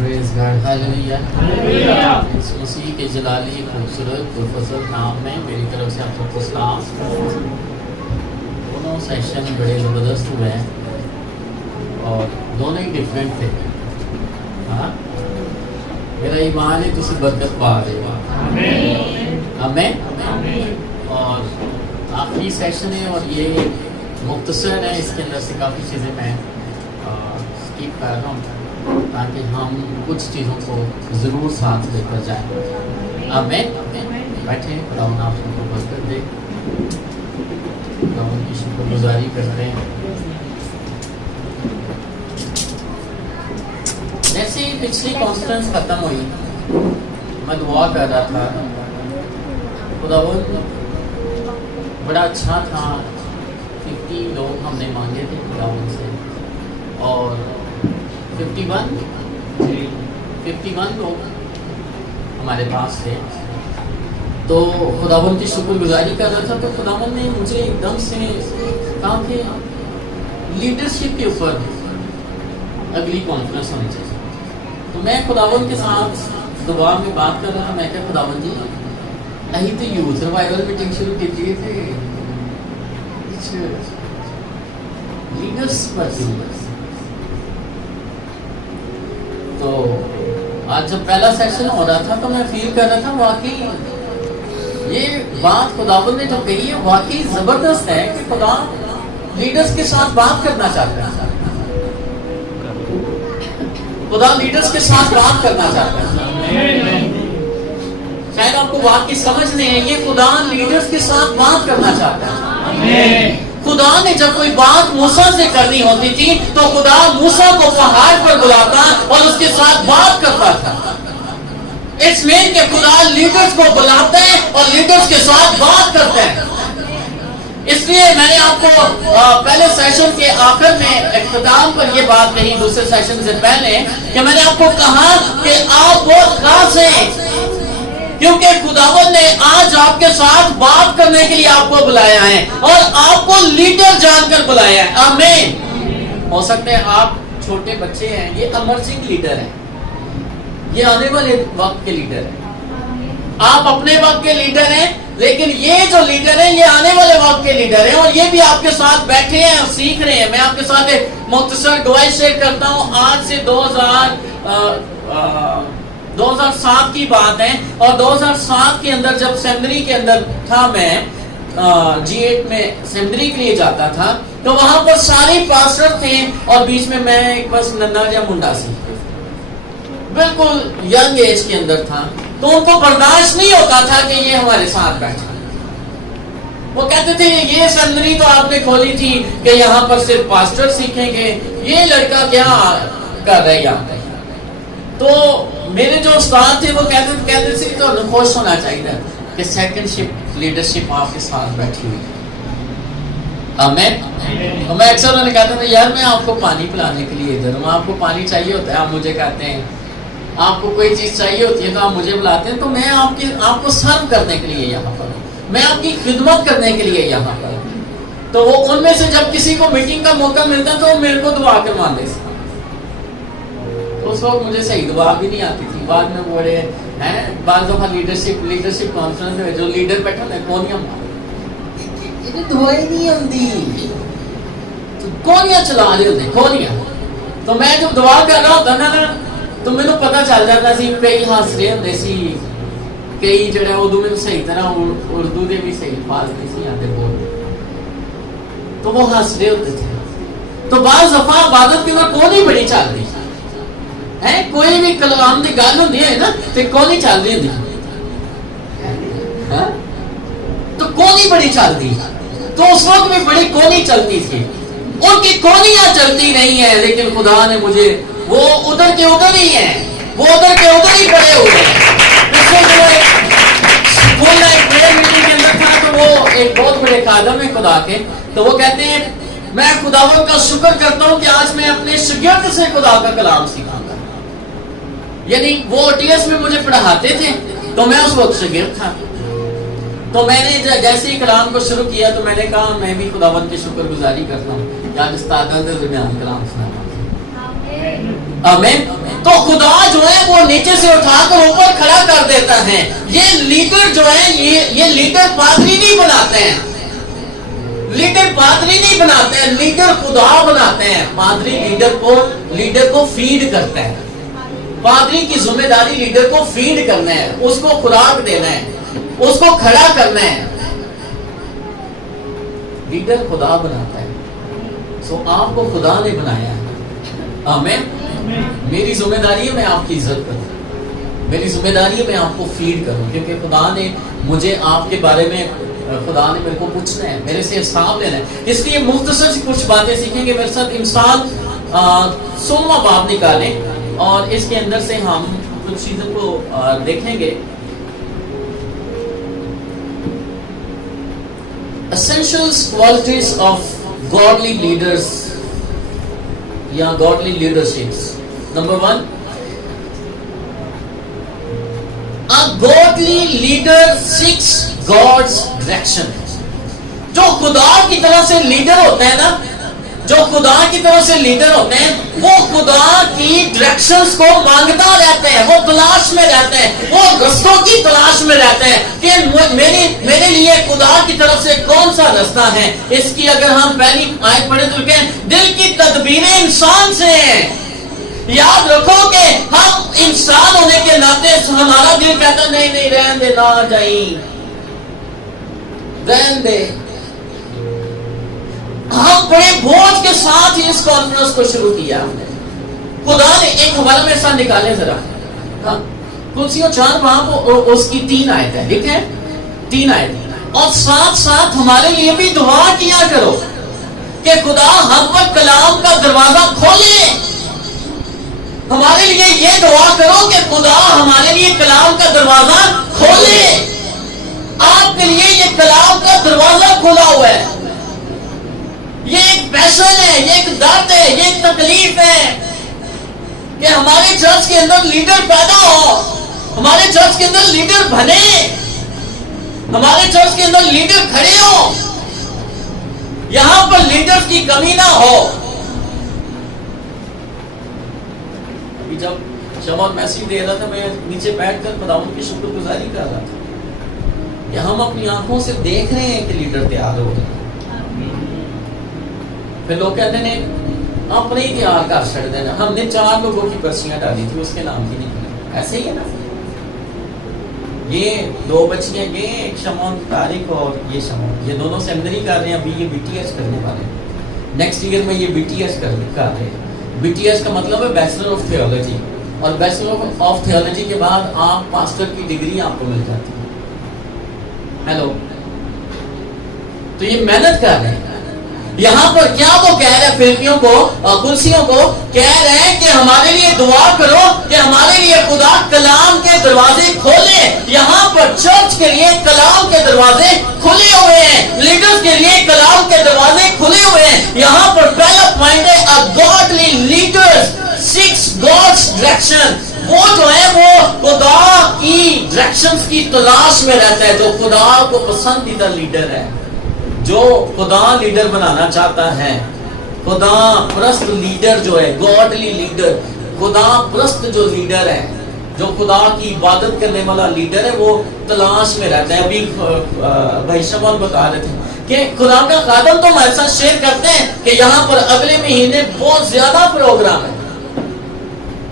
پریز God ہاللیلویا اس مسیح کے جلالی خوبصورت پرفضل نام میں میری طرف سے آپ سب کو سلام. دونوں سیشن بڑے زبردست ہوئے ہیں اور دونوں ہی ڈفرینٹ تھے. ہاں میرا ایمان ہے تسی برکت پا رہے ہو. آمین. اور آخری سیشن ہے اور یہ مختصر ہے, اس کے اندر سے کافی چیزیں میں اسکپ کر رہا ہوں تاکہ ہم کچھ چیزوں کو ضرور ساتھ لے کر جائیں. آمین. بیٹھے خداوند آپ سب کو برکت دے. خداوند کی شکر گزاری کرتے ہیں. جیسے ہی پچھلی کانفرنس ختم ہوئی میں دعا کر رہا تھا, خداوند بڑا اچھا تھا. 50 لوگ ہم نے مانگے تھے خداوند سے اور 51 لوگ ہمارے پاس تھے. تو خداوند کی شکر گزاری کر رہا تھا تو خداوند نے مجھے ایک دم سے کہا کہ لیڈرشپ کے اوپر اگلی کانفرنس ہونی چاہیے. تو میں خداوند کے ساتھ دعا میں بات کر رہا تھا. میں کہا خداوند جی اہی تو یوتھ ریوائول میٹنگ شروع کی تھے لیڈرس پر. تو آج جب پہلا سیشن ہو رہا تھا تو میں فیل کر رہا تھا واقعی یہ بات خداوند نے جو کہی ہے واقعی زبردست ہے کہ خدا لیڈرز کے ساتھ بات کرنا چاہتا ہے. خدا لیڈرز کے ساتھ بات کرنا چاہتا ہے. شاید آپ کو بات کی سمجھ نہیں ہے, یہ خدا لیڈرز کے ساتھ بات کرنا چاہتا ہے. خدا نے جب کوئی بات موسیٰ سے کرنی ہوتی تھی تو خدا موسیٰ کو پہاڑ پر بلاتا اور اس کے ساتھ بات کرتا تھا. اس میں کہ خدا لیڈرز کو بلاتا ہے اور لیڈرز کے ساتھ بات کرتا ہے. اس لیے میں نے آپ کو پہلے سیشن کے آخر میں اختتام پر یہ بات کہی, دوسرے سیشن سے پہلے, کہ میں نے آپ کو کہا کہ آپ بہت خاص ہیں کیونکہ خداوند نے آج آپ کے ساتھ بات کرنے کے لیے آپ کو بلایا ہے اور آپ کو لیڈر جان کر بلایا ہے. آمین. ہو سکتا ہے آپ چھوٹے بچے ہیں, یہ ایمرجنگ لیڈر ہیں, یہ آنے والے وقت کے لیڈر ہیں. آپ اپنے وقت کے لیڈر ہیں لیکن یہ جو لیڈر ہیں یہ آنے والے وقت کے لیڈر ہیں اور یہ بھی آپ کے ساتھ بیٹھے ہیں اور سیکھ رہے ہیں. میں آپ کے ساتھ ایک مختصر گواہی شیئر کرتا ہوں. آج سے 2007 کی بات ہے اور 2007 کے اندر جب سیمنری کے اندر تھا, میں G8 میں سیمنری کے لیے جاتا تھا تو وہاں پر سارے پاسٹر تھے اور بیچ میں میں ایک بس ننھا جا منڈا سی بالکل ینگ ایج کے اندر تھا. تو ان کو برداشت نہیں ہوتا تھا کہ یہ ہمارے ساتھ بیٹھا. وہ کہتے تھے یہ سیمنری تو آپ نے کھولی تھی کہ یہاں پر صرف پاسٹر سیکھیں گے, یہ لڑکا کیا کر رہا ہے یہاں پہ. تو میرے جو استاد تھے وہ کہتے تھے تو خوش ہونا چاہیے کہ سیکنڈ شپ لیڈرشپ آپ کے ساتھ بیٹھی ہوئی. آمین. میں اکثر انہوں نے کہتا تھا یار میں آپ کو پانی پلانے کے لیے ادھر ہوں, آپ کو پانی چاہیے ہوتا ہے آپ مجھے کہتے ہیں, آپ کو کوئی چیز چاہیے ہوتی ہے تو آپ مجھے بلاتے ہیں. تو میں آپ کو سرو کرنے کے لیے یہاں پر ہوں, میں آپ کی خدمت کرنے کے لیے یہاں پر ہوں. تو وہ ان میں سے جب کسی کو میٹنگ کا موقع ملتا تو وہ میرے کو دعا کروا دے. اس وقت مجھے صحیح دعا بھی نہیں آتی تھی. بعد میں بڑے ہیں بعض دفعہ لیڈرشپ کانفرنس میں جو لیڈر بیٹھا نا کونیاں دعائیں نہیں آتی, کونیاں چلا رہے ہوتے کونیاں. تو میں جب دعا کر رہا ہوتا نا تو میرے پتا چل جاتا سی, کئی ہنس رہے ہوتے سی, کئی جڑے اردو میں صحیح طرح اردو دے بھی صحیح الفاظ نہیں سی آتے بولتے تو وہ ہنس رہے ہوتے تھے. تو بعض دفعہ عبادت کے اندر کونی بڑی چلتی ہے, کوئی بھی کلام کی گل ہوتی ہے نا تو کونی چل رہی ہوتی, تو کونی بڑی چلتی. تو اس وقت بھی بڑی کونی چلتی تھی. ان کی کونیاں چلتی نہیں ہیں لیکن خدا نے مجھے, وہ ادھر کے ادھر ہی ہیں, وہ ادھر کے ادھر ہی پڑے ہوئے ہیں. اسکول میں ایک پریئر میٹنگ کے اندر تھا تو وہ ایک بہت بڑے خادم ہیں خدا کے, تو وہ کہتے ہیں میں خداوند کا شکر کرتا ہوں کہ آج میں اپنے شاگرد سے خدا کا کلام سیکھا. یعنی وہ OTS میں مجھے پڑھاتے تھے تو میں اس وقت شاگرد تھا. تو میں نے جیسے ہی کلام کو شروع کیا تو میں نے کہا میں بھی خداوند کی شکر گزاری کرتا ہوں کہ آج استاد کے درمیان کلام سنا. آمین. تو خدا جو ہے وہ نیچے سے اٹھا کر اوپر کھڑا کر دیتا ہے. یہ لیڈر جو ہے یہ لیڈر پادری نہیں بناتے ہیں, لیڈر پادری نہیں بناتے ہیں, لیڈر خدا بناتے ہیں. پادری لیڈر کو فیڈ کرتا ہے. پادری کی ذمہ داری لیڈر کو فیڈ کرنا ہے, اس کو خوراک دینا ہے, اس کو کھڑا کرنا ہے. لیڈر خدا بناتا ہے. سو آپ کو خدا نے بنایا ہے. آمین. میری ذمہ داری ہے میں آپ کی عزت کروں, میری ذمہ داری ہے میں آپ کو فیڈ کروں, کیونکہ خدا نے مجھے آپ کے بارے میں, خدا نے میرے کو پوچھنا ہے, میرے سے حساب لینا ہے. اس لیے مختصر سی کچھ باتیں سیکھیں گے میرے ساتھ. انسان 16واں باب نکالیں اور اس کے اندر سے ہم کچھ چیزوں کو دیکھیں گے. Essentials qualities of godly leaders یا godly leaderships. Number 1, a godly leader seeks God's direction. جو خدا کی طرف سے لیڈر ہوتے ہیں نا, جو خدا کی طرف سے لیڈر ہوتے ہیں, وہ خدا کی ڈائریکشنز کو مانگتا رہتے ہیں, وہ تلاش میں رہتے ہیں, وہ رستوں کی تلاش میں رہتے ہیں کہ میرے لیے خدا کی طرف سے کون سا رستہ ہے. اس کی اگر ہم پہلی آیت پڑھیں تو کہیں دل کی تدبیریں انسان سے ہیں. یاد رکھو کہ ہم انسان ہونے کے ناطے ہمارا دل کہتا نہیں رہن دے, نہ جائیں, رہن دے. ہم بڑے بوجھ کے ساتھ ہی اس کانفرنس کو شروع کیا ہم نے. خدا نے ایک حوالہ میرے ساتھ نکالے ذرا. کلسیوں 4 باب اس کی 3 آیت ہے, ٹھیک ہے, 3 آیت. اور ساتھ ساتھ ہمارے لیے بھی دعا کیا کرو کہ خدا ہم پر کلام کا دروازہ کھولے. ہمارے لیے یہ دعا کرو کہ خدا ہمارے لیے کلام کا دروازہ کھولے. آپ کے لیے یہ کلام کا دروازہ کھولا ہوا ہے. یہ ایک پیشن ہے, یہ ایک درد ہے, یہ ایک تکلیف ہے کہ ہمارے چرچ کے اندر لیڈر پیدا ہو, ہمارے چرچ کے اندر لیڈر بنے, ہمارے چرچ کے اندر لیڈر کھڑے ہو, یہاں پر لیڈرز کی کمی نہ ہو. ابھی جب شمال میسیج دے رہا تھا میں نیچے بیٹھ کر خداوند کی شکر گزاری کر رہا تھا کہ ہم اپنی آنکھوں سے دیکھ رہے ہیں کہ لیڈر تیار ہو گئے. پھر لوگ کہتے ہیں اپنے ہی تیار کر چھڑ دینا. ہم نے 4 لوگوں کی پرچیاں ڈالی تھی, اس کے نام کی نہیں. ایسے ہی ہے نا, یہ 2 بچیاں, یہ ایک شمعون طارق اور یہ شمعون, یہ دونوں سیمنری کر رہے ہیں. ابھی یہ BTS کرنے والے ہیں, نیکسٹ ایئر میں یہ BTS کر رہے ہیں. BTS کا مطلب ہے بیچلر آف تھیولوجی, اور بیچلر آف تھیولوجی کے بعد آپ پاسٹر کی ڈگری آپ کو مل جاتی ہے. ہیلو, تو یہ محنت کر رہے ہیں. یہاں پر کیا وہ کہہ رہے ہیں فلپیوں کو, کلسیوں کو کہہ رہے ہیں کہ ہمارے لیے دعا کرو کہ ہمارے لیے خدا کلام کے دروازے کھولے. یہاں پر چرچ کے لیے کلام کے دروازے کھلے ہوئے ہیں, لیڈرز کے لیے کلام کے دروازے کھلے ہوئے ہیں. یہاں پر پہلا پوائنٹ ہے a godly leaders seeks God's direction. وہ جو ہے وہ خدا کی ڈائریکشنز کی تلاش میں رہتا ہے, جو خدا کو پسندیدہ لیڈر ہے, جو خدا لیڈر بنانا چاہتا ہے. خدا پرست لیڈر جو ہے, گاڈلی لیڈر, خدا پرست جو لیڈر ہے, جو خدا کی عبادت کرنے والا لیڈر ہے, وہ تلاش میں رہتا ہے. ابھی بھائی شمال بتا رہے تھے کہ خدا کا خادم تو ہمارے ساتھ شیئر کرتے ہیں کہ یہاں پر اگلے مہینے بہت زیادہ پروگرام ہے.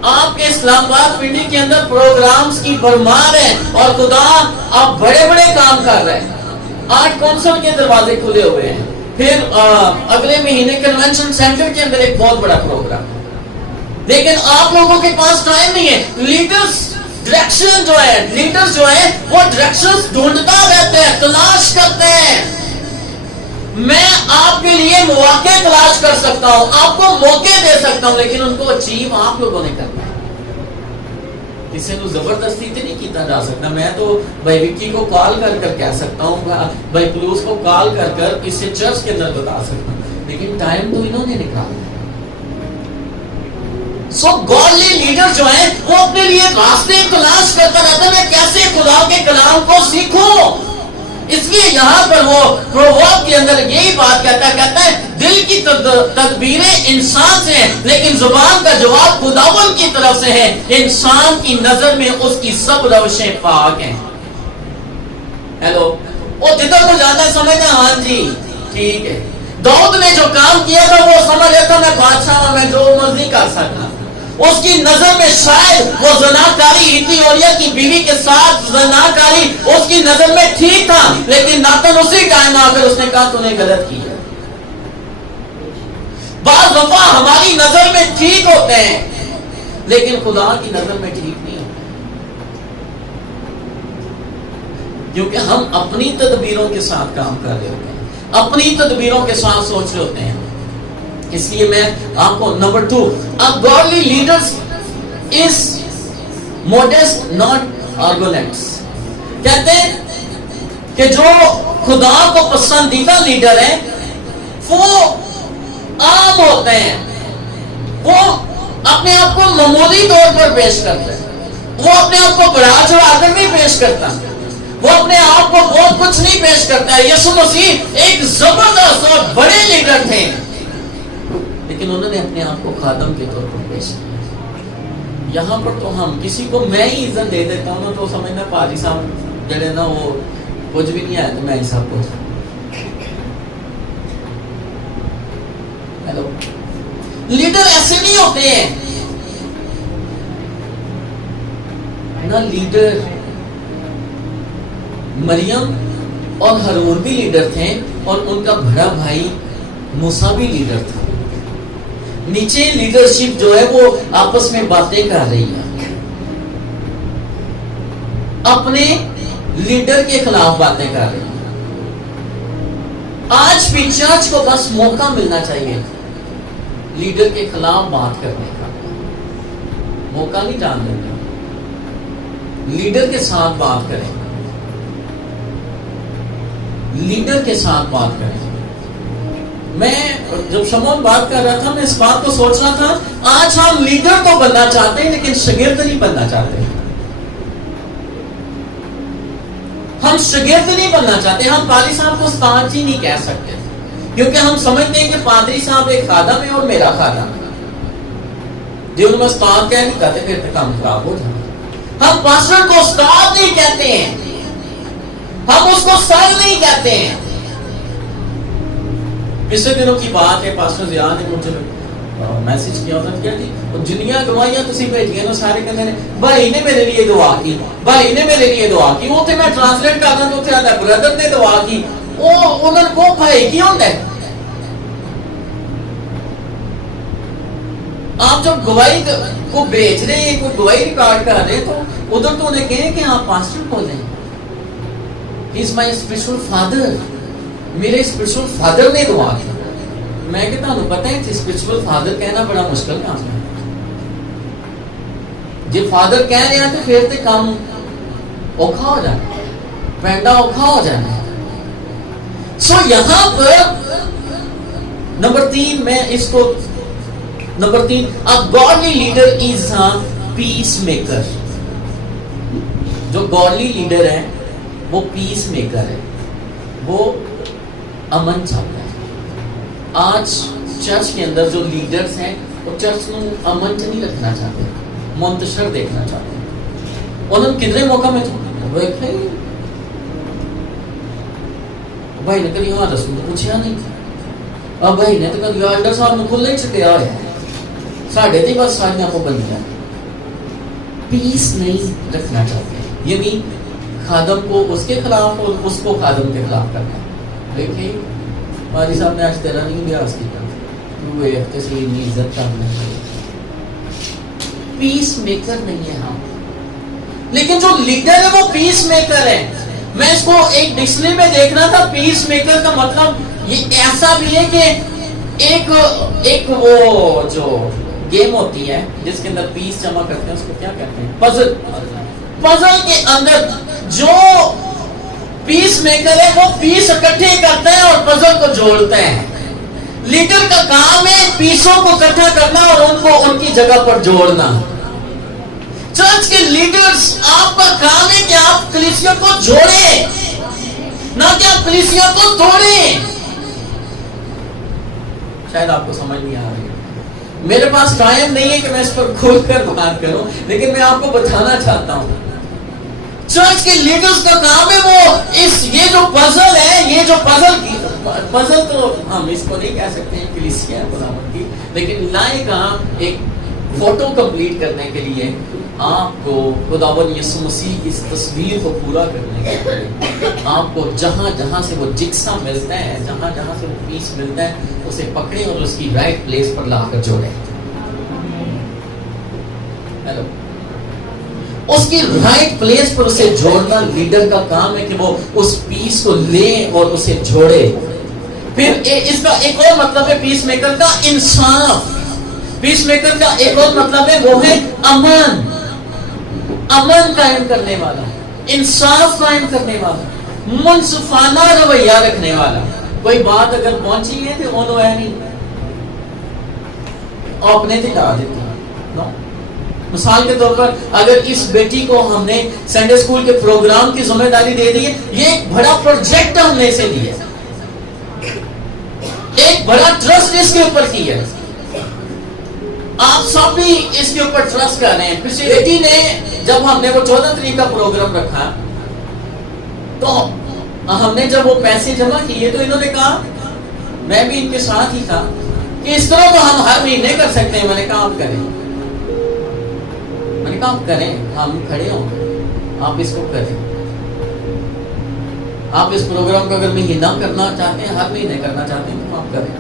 آپ کے اسلام آباد پنڈی کے اندر پروگرامز کی بھرمار ہے, اور خدا آپ بڑے بڑے کام کر رہے ہیں. 8 کونسل کے دروازے کھلے ہوئے ہیں. پھر اگلے مہینے کنونشن سینٹر کے اندر ایک بہت بڑا پروگرام ہے. لیکن آپ لوگوں کے پاس ٹائم نہیں ہے. لیڈرز ڈائریکشن جو ہے, لیڈرز جو ہے وہ ڈائریکشنز ڈھونڈتا رہتے ہیں, تلاش کرتے ہیں. میں آپ کے لیے مواقع تلاش کر سکتا ہوں, آپ کو موقع دے سکتا ہوں, لیکن ان کو اچیو آپ لوگوں نے کرنا ہے. کسی کو زبردستی تو نہیں کیتا جا سکتا. میں تو بھائی وکی کو کال کر کر کہہ سکتا ہوں, بھائی پلوس کو کال کر کر اسے چرچ کے اندر بتا سکتا ہوں, لیکن ٹائم تو انہوں نے نکالا. سو گاڈلی لیڈر جو ہے وہ اپنے لیے راستے تلاش کرتا رہتا ہے, میں کیسے خدا کے کلام کو سیکھوں. اس لیے یہاں پر وہ پروورب کے اندر یہی بات کہتا ہے دل کی تدبیریں انسان سے ہیں، لیکن زبان کا جواب خداوند کی طرف سے ہے۔ انسان کی نظر میں اس کی سب روشیں پاک ہیں۔ ہیلو، وہ جدھر کو جانا ہے سمجھنا ہاں جی ٹھیک ہے۔ داؤد نے جو کام کیا تھا وہ سمجھ لیتا میں بادشاہ ہوں، میں جو مرضی کر سکتا۔ اس کی نظر میں شاید وہ زناکاری ایتھیوپیا کی بیوی کے ساتھ زناکاری اس کی نظر میں ٹھیک تھا، لیکن ناتن اسی ٹائم آ کر اس نے کہا تو نے غلط کیا۔ بعض دفعہ ہماری نظر میں ٹھیک ہوتے ہیں لیکن خدا کی نظر میں ٹھیک نہیں ہوتے، کیونکہ ہم اپنی تدبیروں کے ساتھ کام کر رہے ہوتے ہیں، اپنی تدبیروں کے ساتھ سوچ رہے ہوتے ہیں۔ اس لیے میں آپ کو number 2 a godly leader is modest not arrogant کہتے ہیں کہ جو خدا کو پسندیدہ لیڈر ہیں وہ عام ہوتے ہیں، وہ اپنے آپ کو معمولی طور پر پیش کرتے ہیں، وہ اپنے آپ کو بڑھا چڑھا کر نہیں پیش کرتا، وہ اپنے آپ کو بہت کچھ نہیں پیش کرتا ہے۔ یسوع مسیح ایک زبردست اور بڑے لیڈر تھے لیکن انہوں نے اپنے آپ کو خادم کے طور پر پیش کیا۔ یہاں پر تو ہم کسی کو میں ہی عزت دے دیتا ہوں تو سمجھنا پادری صاحب جڑے نا وہ کچھ بھی نہیں آیا تو میں ہی سب کچھ۔ ہیلو، لیڈر ایسے نہیں ہوتے ہیں نا۔ لیڈر مریم اور ہارون بھی لیڈر تھے اور ان کا بڑا بھائی موسیٰ بھی لیڈر تھا۔ نیچے لیڈرشپ جو ہے وہ آپس میں باتیں کر رہی ہے، اپنے لیڈر کے خلاف باتیں کر رہی ہے۔ آج بھی چرچ کو بس موقع ملنا چاہیے لیڈر کے خلاف بات کرنے کا، موقع نہیں جان دینا، لیڈر کے ساتھ بات کریں، لیڈر کے ساتھ بات کریں۔ میں جب شمعون بات کر رہا تھا میں اس بات کو سوچ رہا تھا آج ہم لیڈر تو بننا چاہتے ہیں لیکن شاگرد نہیں بننا چاہتے۔ ہم شاگرد نہیں بننا چاہتے، ہم پادری صاحب کو استاد جی نہیں کہہ سکتے کیونکہ ہم سمجھتے ہیں کہ پادری صاحب ایک خادم ہے اور میرا خادم ہے، جی انہوں میں استاد کہہ نہیں کہتے پھر کام خراب ہو جاتا۔ ہم پاسٹر کو استاد نہیں کہتے ہیں، ہم اس کو سر نہیں کہتے ہیں۔ پچھلے دنوں کی بات ہے، پاسٹر ضیاء نے مجھے میسج کیا تھا کہ جی جنیاں گواہیاں تسی بھیجیاں نا سارے کہتے ہیں بھائی نے میرے لیے دعا کی، بھائی نے میرے لیے دعا کی، وہ تھے میں ٹرانسلیٹ کر رہا تو تھے آدھا بردر نے دعا کی، وہ انہوں کو بھائی کی ہوندہ ہے۔ آپ جب گواہی کو بھیج رہے ہیں، کوئی گواہی ریکارڈ کر رہے ہیں تو ادھر تو انہیں کہیں کہ آپ پاسٹر بولیں He is my spiritual father، میرے اسپرچول فادر نے دعا کی۔ میں کہتا ہوں پتہ ہے اسپرچول فادر کہنا بڑا مشکل کام ہے، جب فادر کہہ رہے ہیں تو پھر تے کام اوکھا ہو جانا، پینڈا اوکھا ہو جانا ہے۔ سو یہاں پر نمبر 3 میں اس کو number 3 a godly leader is a peacemaker۔ جو godly leader ہے وہ پیس میکر ہے، وہ امن چاہتا ہے۔ آج چرچ کے اندر جو لیڈرز ہیں وہ چرچ میں امن سے نہیں رکھنا چاہتے، منتشر دیکھنا چاہتے ہیں۔ انہوں نے کتنے موقع میں بھائی نے کہا یہاں رسول تو پوچھا نہیں، اب بھائی نے تو کہا ایڈر صاحب نے کھلے ہی چکیا ہوا ہے، ساڑھے تھی بس ساڑھیاں کو بن گیا۔ پیس نہیں رکھنا چاہتے، یعنی خادم کو اس کے خلاف اور اس کو خادم کے خلاف کرنا۔ دیکھیں پادری صاحب نے آج تیرا نہیں بیاس کیا، تو وہ تسلیم عزت کرنا چاہیے۔ پیس میکر نہیں ہے ہم، لیکن جو لیڈر ہے وہ پیس میکر ہے۔ میں اس کو ایک ڈکشنری میں دیکھ رہا تھا، پیس میکر کا مطلب یہ ایسا بھی ہے کہ ایک وہ جو گیم ہوتی ہے جس کے اندر پیس جمع کرتے ہیں اس کو کیا کہتے ہیں؟ پزل۔ پزل کے اندر جو پیس میکر ہے وہ پیس اکٹھے کرتے ہیں اور پزل کو جوڑتے ہیں۔ لیڈر کا کام ہے پیسوں کو اکٹھا کرنا اور ان کو ان کی جگہ پر جوڑنا۔ چرچ کے لیڈرز آپ کا کام ہے کہ آپ کلیسیا کو جوڑیں، نہ کہ آپ کلیسیا کو توڑیں۔ شاید آپ کو سمجھ نہیں آ رہی ہے. میرے پاس ٹائم نہیں ہے کہ میں اس پر کھول کر بات کروں, لیکن میں آپ کو بتانا چاہتا ہوں چرچ کے لیڈرز کا کام ہے وہ یہ جو پزل ہے, یہ جو پزل تو ہم اس کو نہیں کہہ سکتے ہیں کلیسیا خداوند کی, لیکن لائے کہاں ایک فوٹو کمپلیٹ کرنے کے لیے آپ کو خداوند یسوع مسیح کی اس تصویر کو پورا کرنے کے لیے آپ کو جہاں جہاں سے وہ جگسا ملتا ہے, جہاں جہاں سے وہ پیس ملتا ہے, اسے پکڑیں اور اس کی رائٹ پلیس پر لا کر جوڑیں. ہیلو, اس کی رائٹ پلیس پر اسے جوڑنا لیڈر کا کام ہے کہ وہ اس پیس کو لے اور اسے جوڑے. پھر اس کا ایک اور مطلب ہے پیس میکر کا انصاف. پیس میکر کا ایک اور مطلب ہے وہ ہے امن, امن قائم کرنے والا, انصاف قائم کرنے والا, منصفانہ رویہ رکھنے والا. کوئی بات اگر پہنچی ہے تو انہوں ہے نہیں اپنے دکھا دیتی ہے. مثال کے طور پر اگر اس بیٹی کو ہم نے سنڈے اسکول کے پروگرام کی ذمہ داری دے دی ہے, یہ ایک بڑا پروجیکٹ ہم نے اسے دیا, ایک بڑا ٹرسٹ اس کے اوپر کی ہے. آپ سب بھی اس کے اوپر ٹرسٹ کر رہے ہیں. پچھلی بیٹی نے جب ہم نے وہ 14 تاریخ کا پروگرام رکھا تو ہم نے جب وہ پیسے جمع کیے تو انہوں نے کہا, میں بھی ان کے ساتھ ہی تھا, کہ اس طرح تو ہم ہر مہینے کر سکتے ہیں. میں نے کہا آپ کریں, میں نے کہا آپ کریں, ہم کھڑے ہوں گے, آپ اس کو کریں. آپ اس پروگرام کو اگر مہینہ کرنا چاہتے ہیں, ہر مہینے کرنا چاہتے ہیں, تو آپ کریں.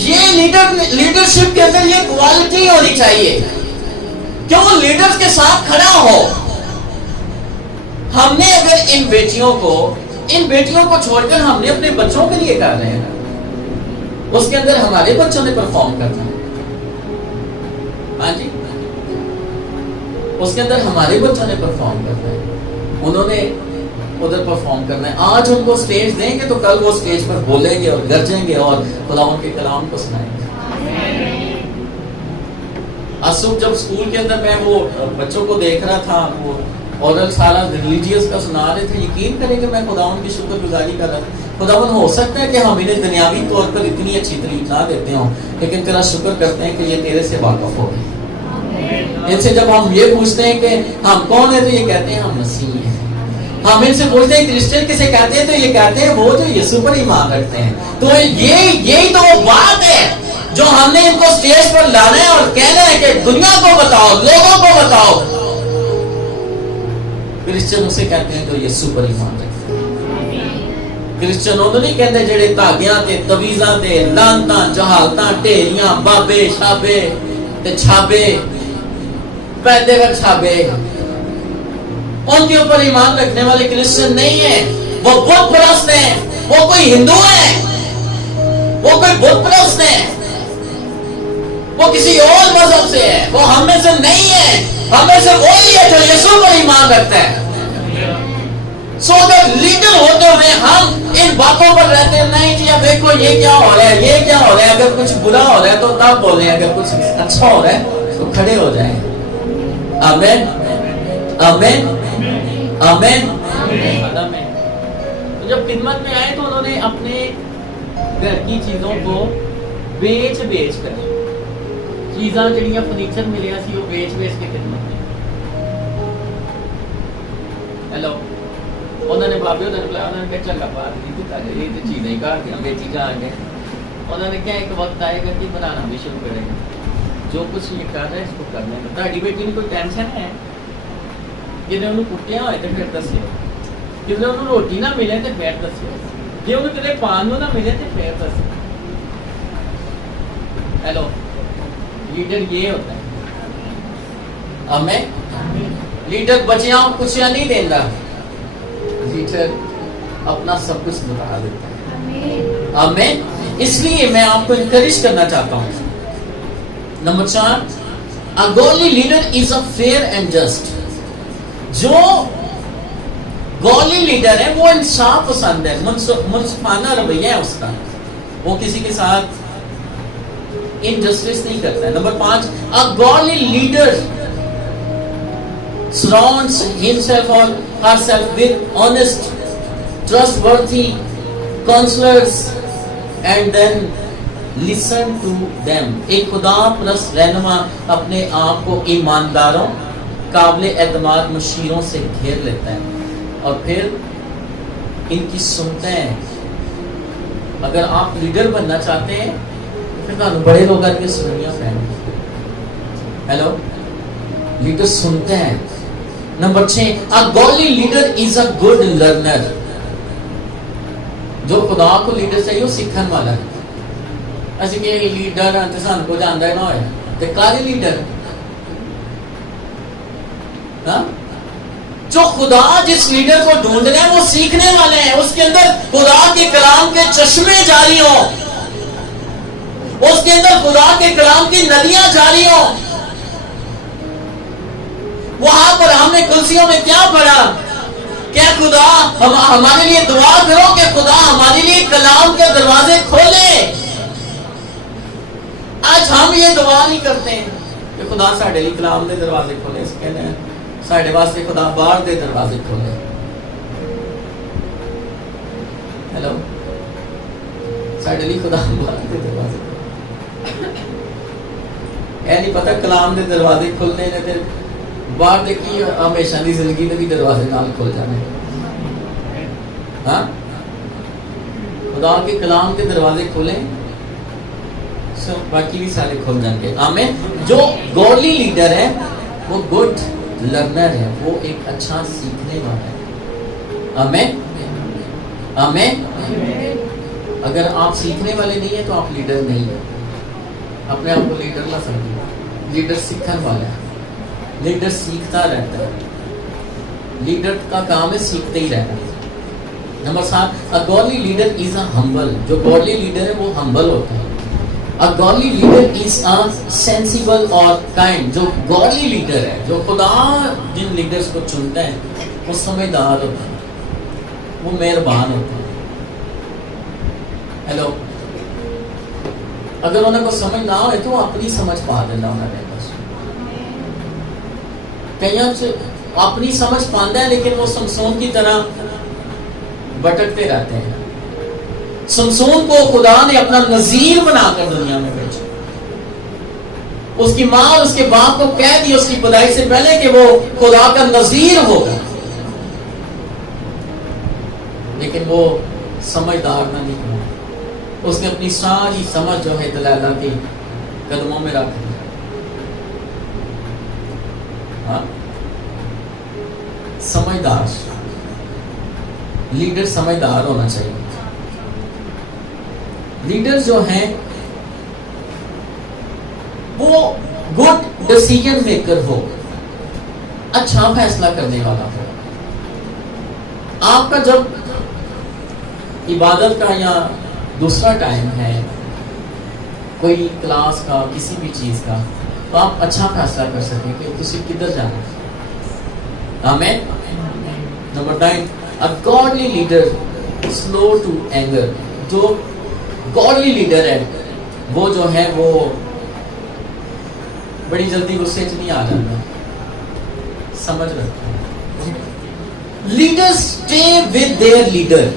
یہ لیڈرشپ کے اندر یہ کوالٹی ہونی چاہیے کہ وہ لیڈرز کے ساتھ کھڑا ہو. ہم نے اگر ان بیٹیوں کو چھوڑ کر ہم نے اپنے بچوں کے لیے کر رہے ہیں, اس کے اندر ہمارے بچوں نے پرفارم کرنا ہے. ہاں جی, اس کے اندر ہمارے بچوں نے پرفارم کرنا ہے, انہوں نے ادھر پرفارم کرنا ہے. آج ان کو سٹیج دیں گے تو کل وہ سٹیج پر بولیں گے اور گرجیں گے اور خداوند کے کلام کو سنائیں گے. آج صبح جب اسکول کے اندر میں وہ بچوں کو دیکھ رہا تھا, وہ اورل سارا ریلیجیس کا سنا رہے تھے, یقین کریں کہ میں خداوند کی شکر گزاری کر رہا تھا. خداوند ہو سکتا ہے کہ ہم انہیں دنیاوی طور پر اتنی اچھی طریق نہ دیتے ہوں, لیکن تیرا شکر کرتے ہیں کہ یہ تیرے سے واقف ہو گئے. ان سے جب ہم یہ پوچھتے ہیں کہ ہم کون ہیں تو یہ کہتے ہیں ہم مسیح ہیں. ہم ان سے پوچھتے ہیں کرسچن کسے کہتے ہیں تو یہ کہتے ہیں وہ جو یسوع پر ایمان رکھتے ہیں. تو یہی تو وہ بات ہے جو ہم نے ان کو سٹیج پر لانا ہے اور کہنا ہے کہ دنیا کو بتاؤ, لوگوں کو بتاؤ کرسچن اسے کہتے ہیں جو یسوع پر ایمان رکھتے ہیں. کرسچن انہوں نہیں کہتے جڑے تاگیاں تے تویزاں تے لانتاں جہالتاں ٹیریاں بابے شابے تے چھابے پیدے کا چھابے, ان کے اوپر ایمان رکھنے والے کرسچن نہیں ہیں. وہ بت پرست ہیں, وہ کوئی ہندو ہیں, وہ کوئی بت پرست ہیں, وہ کسی اور مذہب سے ہے, وہ ہم میں سے نہیں ہے. ہم میں سے وہی ہے جو یسوع پر ایمان رکھتا ہے. سو اگر لیڈر ہوتے ہوئے ہم ان باتوں پر رہتے ہیں, نہیں جی اب دیکھو یہ کیا ہو رہا ہے, یہ کیا ہو رہا ہے, اگر کچھ برا ہو رہا ہے تو تب بولیں, اگر کچھ اچھا ہو رہا ہے تو کھڑے ہو جائیں. آمین آمین آمین. جب خدمت میں آئے تو انہوں نے اپنے گھر کی چیزوں کو بیچ کر چیزاں جڑیاں فرنیچر ملیا سی وہ بیچ کے خدمت میں. ہیلو, انہوں نے بابے انہوں نے کہا چل بات نہیں تو یہ تو چیزیں کہا کہ بیچی جائیں گے. انہوں نے کیا ایک وقت آئے گا کہ بنانا بھی شروع کریں گے, جو کچھ یہ کر رہا ہے اس کو کرنے کا. تہاڈی بیٹی نے کوئی ٹینشن ہے کہ انہوں کٹیا ہوئے تو پھر دسو, کہ انہوں روٹی نہ ملے تو پھر دسو, جی انہوں کدے پان نہ ملے تو پھر دسو. ہیلو, لیڈر یہ ہوتا ہے. ہمیں لیڈر بچیاں کچھ نہیں دینا, لیڈر اپنا سب کچھ بتا دیتا ہے. ہمیں اس لیے میں آپ کو انکریج کرنا چاہتا ہوں. Number 4, a godly leader is a fair and just. جو گولی لیڈر ہے وہ انصاف پسند ہے, منصفانہ رویہ ہے اس کا, وہ کسی کے ساتھ انجسٹس نہیں کرتا ہے. Number 5, a godly leader surrounds himself or herself with honest, trustworthy counselors and then listen to them. ایک خدا پرست رہنما اپنے آپ کو ایمانداروں، قابل اعتماد مشیروں سے گھیر لیتا ہے اور پھر ان کی سنتے ہیں. اگر آپ لیڈر بننا چاہتے ہیں پھر تمہیں بڑے لوگ کے سننیاں پڑیں. ہیلو، لیڈر سنتے ہیں. Number 6، a godly leader is a good learner. جو خدا کو لیڈر چاہیے وہ سیکھن والا ہے. ایسے کہ لیڈر ہے تو سان کو جانتا ہے نہ ہوئے تو کاری لیڈر. جو خدا جس لیڈر کو ڈھونڈ رہے ہیں وہ سیکھنے والے ہیں. اس کے اندر خدا کے کلام کے چشمے جاری ہوں، اس کے اندر خدا کے کلام کی ندیاں جاری ہوں. وہاں پر ہم نے کلسیوں میں کیا پڑھا؟ کہ خدا ہمارے لیے دعا کرو کہ خدا ہمارے لیے کلام کے دروازے کھولے. آج ہم یہ دعا نہیں کرتے ہیں کہ خدا ساڈے لیے کلام دے دروازے کھولے. اس کہتے ہیں ساڈے واسطے خدا باہر دے دروازے کھولے. ہیلو، ساڈے لیے خدا باہر دے دروازے کھولے. اے نہیں پتہ کلام دے دروازے کھلنے نے تے باہر دے کی ہمیشہ دی زندگی دے بھی دروازے نال کھل جانے. ہاں، خدا کے کلام کے دروازے کھولیں باقی بھی سارے کھل جائیں گے. آمین. جو گاڈلی لیڈر ہے وہ گڈ لرنر ہے، وہ ایک اچھا سیکھنے والا ہے. آمین آمین. اگر آپ سیکھنے والے نہیں ہیں تو آپ لیڈر نہیں ہیں. اپنے آپ کو لیڈر نہ سمجھیں. لیڈر سیکھنے والا ہے، لیڈر سیکھتا رہتا ہے. لیڈر کا کام ہے سیکھتے ہی رہنا. Number 7، a godly leader is a humble. جو گاڈلی لیڈر ہے وہ ہمبل ہوتا ہے. a godly leader is a sensible اور kind. جو گاڈلی لیڈر ہے، جو خدا جن لیڈرز کو چنتا ہے وہ سمجھدار ہوتا ہے، وہ مہربان ہوتا ہے. ہیلو، اگر انہیں کو سمجھ نہ ہوئے تو اپنی سمجھ پا دینا. انہوں نے بس کئیوں سے اپنی سمجھ پاندہ ہے لیکن وہ سمسون کی طرح بھٹکتے رہتے ہیں. سمسون کو خدا نے اپنا نذیر بنا کر دنیا میں بھیجا. اس کی ماں اور اس کے باپ کو کہہ دیا اس کی پیدائش سے پہلے کہ وہ خدا کا نذیر ہوگا، لیکن وہ سمجھدار نہ نکلا. اس نے اپنی ساری سمجھ جو ہے دلائلہ کی قدموں میں رکھ دی. ہاں، سمجھدار لیڈر سمجھدار ہونا چاہیے. لیڈر جو ہیں وہ گڈ ڈیسیژن میکر ہو، اچھا فیصلہ کرنے والا ہو. آپ کا جب عبادت کا یا دوسرا ٹائم ہے کوئی کلاس کا کسی بھی چیز کا تو آپ اچھا فیصلہ کر سکیں کہ تسی کدھر جانا. آمین. Number 9، a godly leader slow to anger. جو گاڈلی لیڈر ہے وہ جو ہے وہ بڑی جلدی غصے چ نہیں آ جاتا، سمجھ رکھتا ہے. Leader stay with their leader.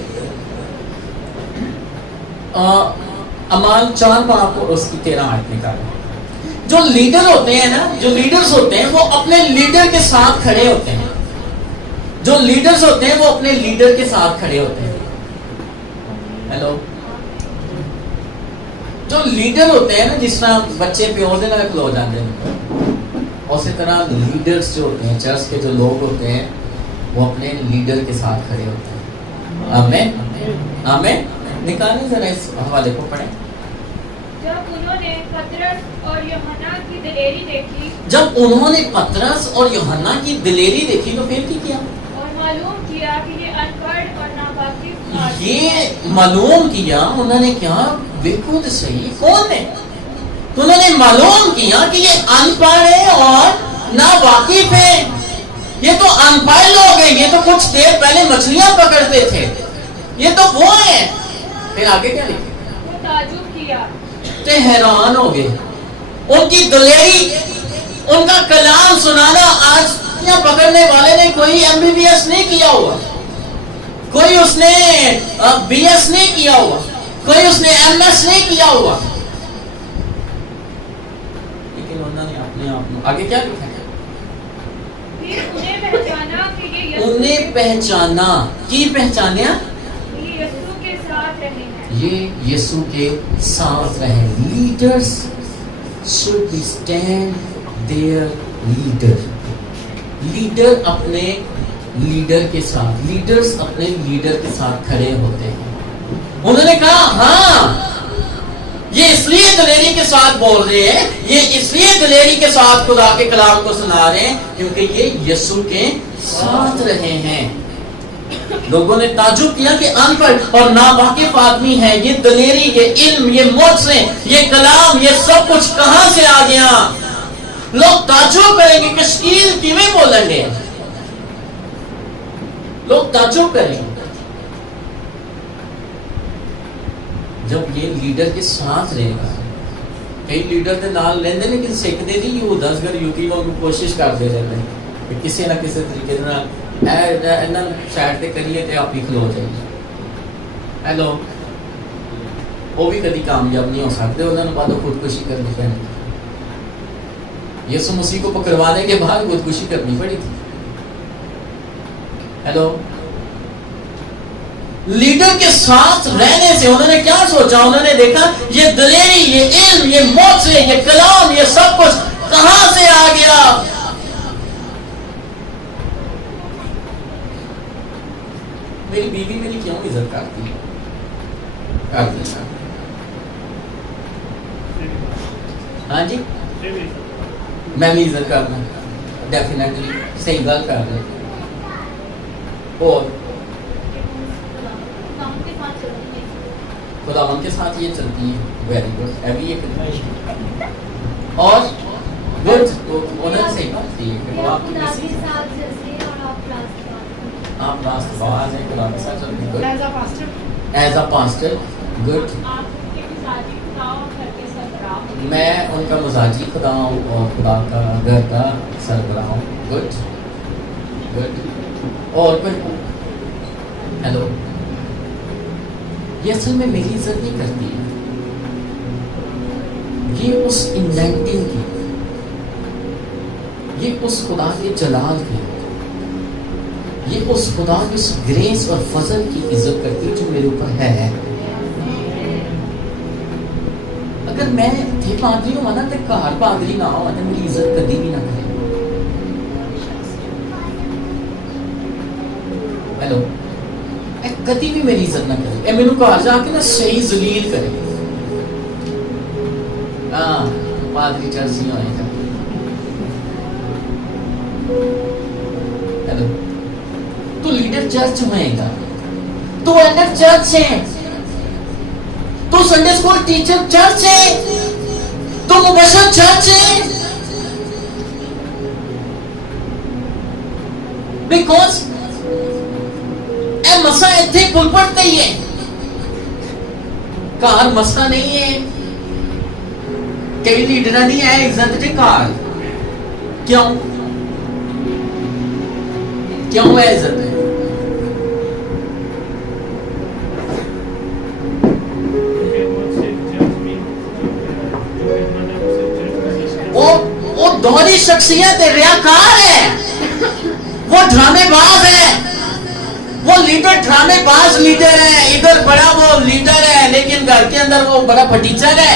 اعمال 4 پر آپ کو اس کی 13 آیت نکالیں. جو لیڈر ہوتے ہیں نا، جو لیڈرز ہوتے ہیں وہ اپنے لیڈر کے ساتھ کھڑے ہوتے ہیں. جو لیڈرز ہوتے ہیں وہ اپنے لیڈر کے ساتھ کھڑے ہوتے ہیں. ہیلو، جو لیڈر ہوتے ہیں نا، جس طرح بچے پیور دے نال کھلو جاندے ہیں، اسی طرح لیڈرز جو ہوتے ہیں چرچ کے جو لوگ ہوتے ہیں وہ اپنے لیڈر کے ساتھ کھڑے ہوتے ہیں. آمین آمین. نکالیں ذرا اس حوالے کو پڑھیں. جب انہوں نے پترس اور یوحنا کی دلیری دیکھی، جب انہوں نے پترس اور یوحنا کی دلیری دیکھی تو پھر کی کیا؟ اور معلوم کیا کہ یہ ان پڑھ اور ناواقف آدمی. یہ معلوم کیا انہوں نے کیا؟ دیکھو تو صحیح کون ہے. تو انہوں نے معلوم کیا کہ یہ ان پڑھ ہے اور ناواقف ہے. یہ تو ان پڑھ لوگ ہیں، یہ تو کچھ دیر پہلے مچھلیاں پکڑتے تھے، یہ تو وہ ہیں. پھر آگے کیا لکھے؟ وہ تعجب کیا، تے حیران ہو گئے. ان کی دلیری، ان کا کلام سنانا. آج یا پکڑنے والے نے کوئی MBBS نہیں کیا ہوا، کوئی اس نے BS نہیں کیا ہوا، کوئی اس نے MS نہیں کیا ہوا، لیکن انہوں نے اپنے آپ کو آگے کیا لکھا ہے؟ پھر انہیں پہچانا کہ یہ انہیں پہچانا، کی پہچانیا؟ یسوع کے ساتھ رہے ہیں. یہ یسوع کے ساتھ رہے. Leaders should be stand their leader. Leader اپنے لیڈر کے ساتھ، لیڈرز اپنے لیڈر کے ساتھ کھڑے ہوتے ہیں. انہوں نے کہا ہاں یہ اس لیے دلیری کے ساتھ بول رہے ہیں، یہ اس لیے دلیری کے ساتھ خدا کے کلام کو سنا رہے ہیں کیونکہ یہ یسوع کے ساتھ رہے ہیں. لوگوں نے تعجب کیا کہ ان پڑھ اور ناواقف آدمی ہے، یہ دلیری، یہ علم، یہ معجزے، یہ کلام، یہ سب کچھ کہاں سے آ گیا؟ لوگ تعجب کریں گے کہ شکیل کیویں بولیں گے، لوگ تعجب کریں گے. جب یہ لیڈر کے ساتھ رہے گا، کئی لیڈر دے نال لیندے لیکن سیکھتے نہیں، یہ 10 گھر یوکی کو کوشش کرتے رہتے ہیں کہ کسی نہ کسی طریقے نال سائڈ تے کریے تے آپ ہی کھلو جائیے. ہیلو، وہ بھی کبھی کامیاب نہیں ہو سکتے، انہوں نے بعد خودکشی کرنی پڑی. یسوع مسیح کو پکڑوانے کے بعد خودکشی کرنی پڑی تھی. ہیلو، لیڈر کے ساتھ رہنے سے انہوں نے کیا سوچا؟ انہوں نے دیکھا یہ دلیری، یہ علم، یہ معجزے، یہ کلام، یہ سب کچھ کہاں سے آ گیا؟ میری بیوی میری کیوں عزت کرتی ہے؟ ہاں جی، میں بھی عزت کرنا ڈیفینیٹلی صحیح گل کر رہے. اور خداوند کے ساتھ یہ چلتی ہے. Very good. ابھی ایک اور گڈ انہوں نے صحیح بات کی ہے کہ آپ راست باز ہیں، خدا کے ساتھ چلتی. Good as a pastor. Good. میں ان کا مزاجی خدا ہوں اور خدا کا گھر کا سربراہ ہوں. Good good. اور کوئی؟ ہیلو، یہ اصل میں میری عزت نہیں کرتی ہے، یہ اس انوینٹنگ کی، یہ اس خدا کے جلال کی، یہ اس خدا کی اس گریس اور فضل کی عزت کرتی ہے جو میرے اوپر ہے. اگر میں تھے پادری ہوں نا تو گھر پادری نہ ہو تو میری عزت کبھی بھی نہ کرے. ہیلو، کدی بھی میری عزت نہ کرے، میرے گھر جا کے نا صحیح ذلیل کرے. ہاں پادری چرچ نہیں ہوئے گا. ہیلو، تو لیڈر چرچ ہوئے گا، تو ایلڈر چرچ ہے، تو سنڈے اسکول ٹیچر چرچ ہے، تو مبشر چرچ ہے. بیکاز اے مسا اتنے پل پڑتے ہی ہے، کار مسا نہیں ہے. کئی لیڈر نہیں ہے عزت دے کار. کیوں کیوں ہے عزت ہے؟ وہ دوہری شخصیت ہے، ریاکار ہے، وہ ڈرامے باز ہے. وہ لیڈر ڈرامے باز لیڈر ہے، ادھر بڑا وہ لیڈر ہے لیکن گھر کے اندر وہ بڑا پٹیچر ہے.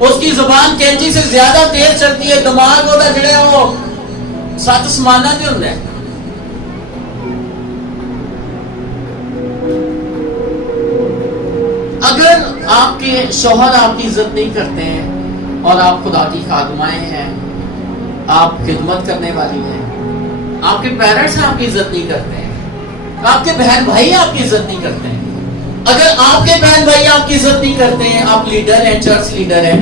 اس کی زبان کینچی سے زیادہ تیز چلتی ہے، دماغ ہوتا جڑے وہ 7 سمانہ دے ہوندے. اگر آپ کے شوہر آپ کی عزت نہیں کرتے ہیں اور آپ خدا کی خادمائیں ہیں، آپ خدمت کرنے والی ہیں، آپ کے پیرنٹس آپ کی عزت نہیں کرتے ہیں، آپ کے بہن بھائی آپ کی عزت نہیں کرتے ہیں، اگر آپ کے بہن بھائی آپ کی عزت نہیں کرتے ہیں، آپ لیڈر ہیں، چرچ لیڈر ہیں،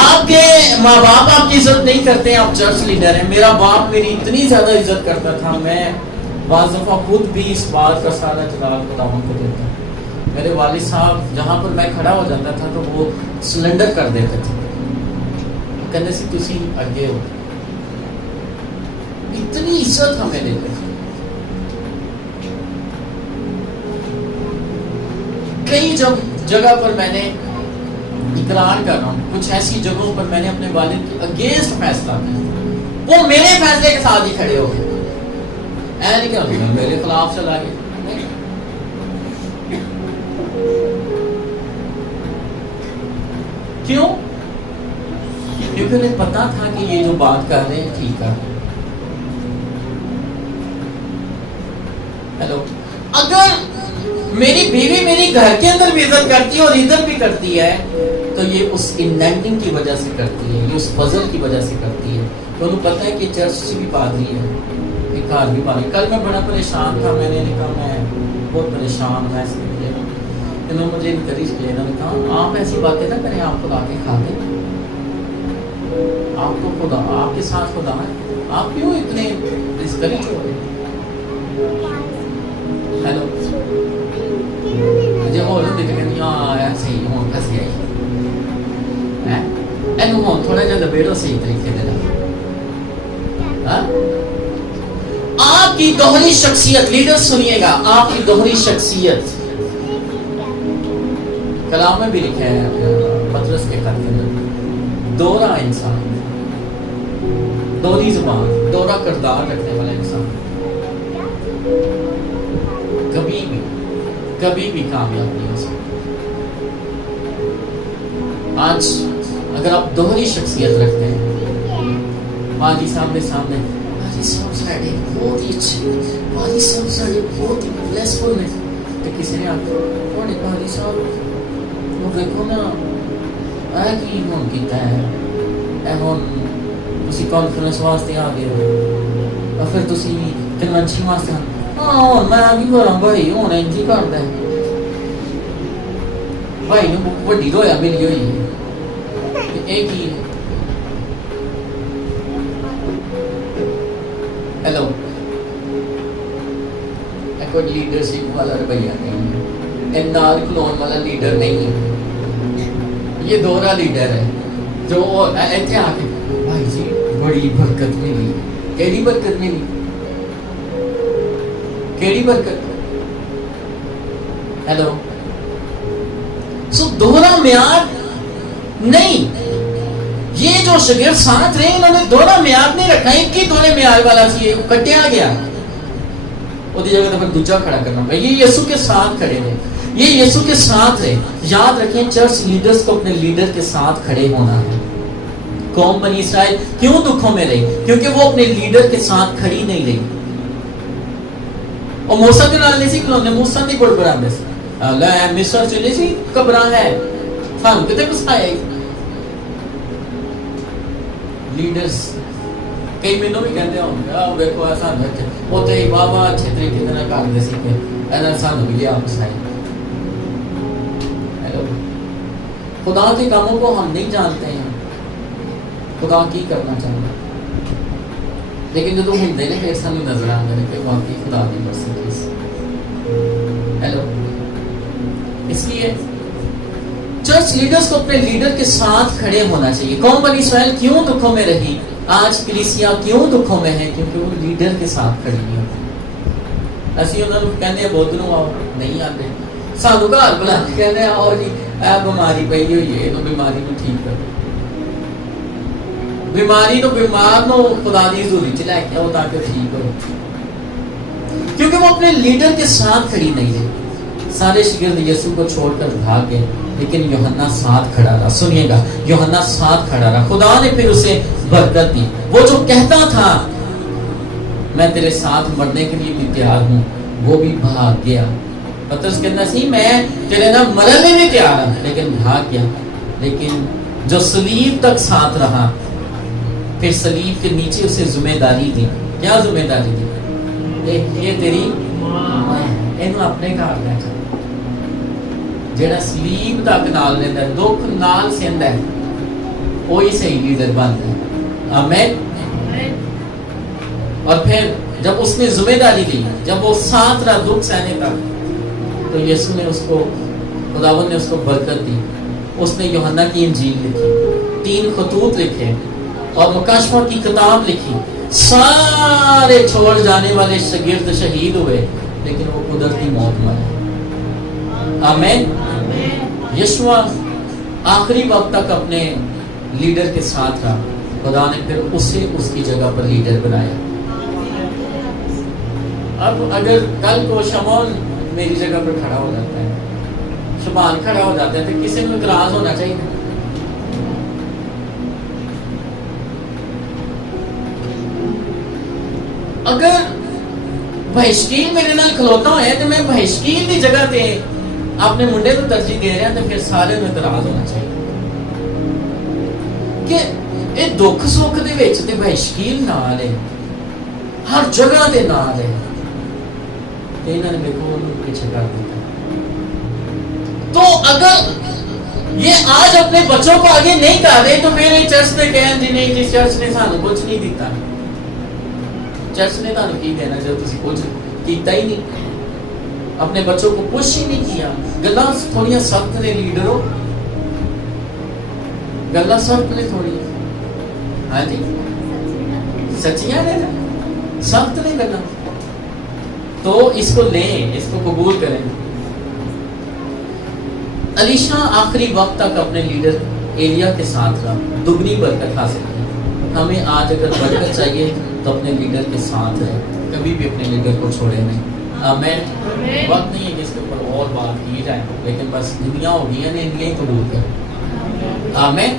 آپ کے ماں باپ آپ کی عزت نہیں کرتے ہیں، آپ چرچ لیڈر ہیں. میرا باپ میری اتنی زیادہ عزت کرتا تھا، میں بعض دفعہ خود بھی اس بات کا سارا جلال خداوند کو دیتا. میرے والد صاحب جہاں پر میں کھڑا ہو جاتا تھا تو وہ سلنڈر کر دیتے تھے، کہنے سے تسی آگے ہو. اتنی عزت ہمیں دیتے تھے. کئی جگہ پر میں نے اقرار کر رہا ہوں، کچھ ایسی جگہوں پر میں نے اپنے والد کے اگینسٹ فیصلہ کیا، وہ میرے فیصلے کے ساتھ ہی کھڑے ہو گئے، نہیں کہ میرے خلاف چلا گیا. کیوں؟ کیونکہ انہیں پتا تھا کہ یہ جو بات کر رہے ہیں ٹھیک ہے. ہیلو، اگر میری بیوی میری گھر کے اندر بھی عزت کرتی ہے اور ادھر بھی کرتی ہے تو یہ اس انڈینٹنگ کی وجہ سے کرتی ہے، یہ اس فضل کی وجہ سے کرتی ہے. تو انہوں پتا ہے کہ چرچ سے بھی پادری ہے، ایک گھر بھی پادری. کل میں بڑا پریشان تھا، میں نے کہا میں بہت پریشان ہوں ایسے. انہوں نے مجھے انکریج کیا، انہوں نے کہا آپ ایسی باتیں نہ کریں، آپ خدا کے کھاتے، آپ کو خدا، آپ کے ساتھ خدا ہے، آپ کیوں اتنے ڈسکریج ہو رہے ہیں. ہیلو، مجھے اور دیکھیں ہاں ایسے ہی ہوں کیسے آئی اینو ہوں تھوڑا جا لبیڑو صحیح طریقے دے رہا. آپ کی دوہری شخصیت، لیڈر سنیے گا، آپ کی دوہری شخصیت کلام میں بھی لکھا ہے پطرس کے خط کے اندر، دوہرا انسان، دوہری زبان، دوہرا کردار رکھنے والا انسان کبھی بھی کامیاب نہیں ہو سکتا. آج اگر آپ دوہری شخصیت رکھتے ہیں، ماضی سامنے ماضی صاحب ساڑھے بہت ہی اچھے، ماضی صاحب ساڑھے بہت ہی بلیسفل نے، تو کسی نے آپ کو ماضی صاحب وہ دیکھو نا اے کی ہون کیتا ہے، اے ہون تسی کانفرنس واسطے آ گئے ہو، اور پھر تسی کنونشن واسطے آ گئے. ہاں میں بھی کروں بھائی، ہوں انج ہی کردا ہے بھائی نو وڈی رویا ملی ہوئی ہے، ایک ہی ہے. ہیلو، کوئی لیڈرشپ والا رویہ نہیں ہے، نال کھلون والا لیڈر نہیں ہے، یہ دوہرا لیڈر ہے جو ایتھے آ کے بھائی جی بڑی برکت ملی. کیڑی برکت ملی؟ کیڑی برکت؟ ہیلو، سو دوہرا معیار نہیں. یہ جو شاگرد ساتھ رہے انہوں نے دوہرا معیار نہیں رکھا، ایک ہی دوہرے معیار والا سی کٹیا گیا، وہ دی جگہ پر دوسرا کھڑا کرنا ہوگا. یہ یسوع کے ساتھ کھڑے رہے، یہ یسوع کے ساتھ رہے. یاد رکھیں چرچ لیڈرز کو اپنے لیڈر کے ساتھ کھڑے ہونا ہے. قوم بنی اسرائیل کیوں دکھوں میں رہی؟ کیونکہ وہ اپنے لیڈر کے ساتھ کھڑی نہیں رہی. اور موسیٰ کے نال نہیں سی کھلونے، موسیٰ نہیں گڑ گڑا میں سے لے مصر چلے سی کبرا ہے تھانو کتے بسایا لیڈرز. کئی مینوں بھی کہتے ہوں ویکھو ایسا وہ تو ہی بابا اچھے طریقے سے نہ کر دے سی کہ اینا سانو بھی لیا بسایا. ہیلو، خدا کے کاموں کو ہم نہیں جانتے ہیں، خدا کی کرنا چاہتا، لیکن جب ہم دے پھر سانو نظر آتا ہے کہ واقعی خدا کی مرضی کیسی. ہیلو، اس لیے چرچ لیڈرز کو اپنے لیڈر کے ساتھ کھڑے ہونا چاہیے. قوم بنی اسرائیل کیوں دکھوں میں رہی؟ آج کلیسیا کیوں دکھوں میں ہے؟ کیونکہ وہ لیڈر کے ساتھ کھڑی نہیں ہوتی. اسی انہوں نے کہنے ہیں بہت دنوں آؤ نہیں آتے، سانو گھر بلا کے کہنے ہیں آؤ جی اے بیماری پئی ہوئی ہے، یہ بیماری کو ٹھیک کر، بیماری تو بیمار نو خدا دی حضوری چ لے کے آؤ تاکہ ٹھیک ہو. کیونکہ وہ اپنے لیڈر کے ساتھ کھڑی نہیں ہے. سارے شاگرد یسوع کو چھوڑ کر بھاگ گئے، لیکن یوحنا ساتھ کھڑا رہا. سنیے گا، یوحنا ساتھ کھڑا رہا. خدا نے پھر اسے برکت دی. وہ جو کہتا تھا میں تیرے ساتھ مرنے کے لیے بھی تیار ہوں، وہ بھی بھاگ گیا. پترس کہنا سی میں تیرے نام مرنے بھی تیار ہوں، لیکن بھاگ گیا. لیکن جو صلیب تک ساتھ رہا، پھر صلیب کے نیچے اسے ذمہ داری دی. کیا ذمہ داری دی؟ یہ تیری اینو اپنے گھر لے جا. جڑا صلیب تک نال لیندا ہے، دکھ نال سہندا ہے، وہی صحیح لیڈر بنتا ہے. آمین. اور پھر جب اس نے ذمہ داری دی، جب وہ ساتھ رہا دکھ سہنے تک، تو یسوع نے اس کو، خداوند نے اس کو برکت دی. اس نے یوحنا کی انجیل لکھی، 3 خطوط لکھے اور مکاشفہ کی کتاب لکھی. سارے چھوڑ جانے والے شاگرد شہید ہوئے، لیکن وہ قدرتی موت مرے. آمین. یشوع آخری وقت تک اپنے لیڈر کے ساتھ رہا. خدا نے پھر اسے اس کی جگہ پر لیڈر بنایا. اب اگر کل کو شمعون میری جگہ پر کھڑا ہو جاتا ہے, شبان کھڑا ہو جاتا ہے, تو کسی میں اعتراض ہونا چاہیے. اگر بہشکیل میرے نال کھلوتا ہے تو میں بہشکیل کی جگہ تے اپنے منڈے کو ترجیح دے رہا, تو پھر سارے میں اعتراض ہونا چاہیے کہ یہ دکھ سکھ دے وچ تے بہشکیل نال ہے, ہر جگہ تے نال ہے, تے انہاں نے دیکھو پیچھے کر دیا. تو اگر یہ آج اپنے بچوں کو آگے نہیں کر رہے تو پھر یہ چرچ نے کہیں جی نہیں, جس چرچ نے سانو کچھ نہیں دیتا, چرچ نے تانوں کی دینا جب تسی کچھ کیتا ہی نہیں, اپنے بچوں کو پوش ہی نہیں کیا. گلاں تھوڑیاں سخت نے لیڈروں, گلاں سخت نے تھوڑی, ہاں جی سچیاں نے, سخت نے گلاں, تو اس کو لیں, اس کو قبول کریں. الیشا آخری وقت تک اپنے لیڈر ایلیا کے ساتھ رہا, دگنی برکت حاصل کی. ہمیں آج اگر برکت چاہیے تو اپنے لیڈر کے ساتھ رہے, کبھی بھی اپنے لیڈر کو چھوڑے نہیں. آمین. وقت نہیں ہے کہ اس کے اوپر اور بات کی جائے, لیکن بس دنیا ہو گئی ہے, انڈیا ہی قبول کر. آمین.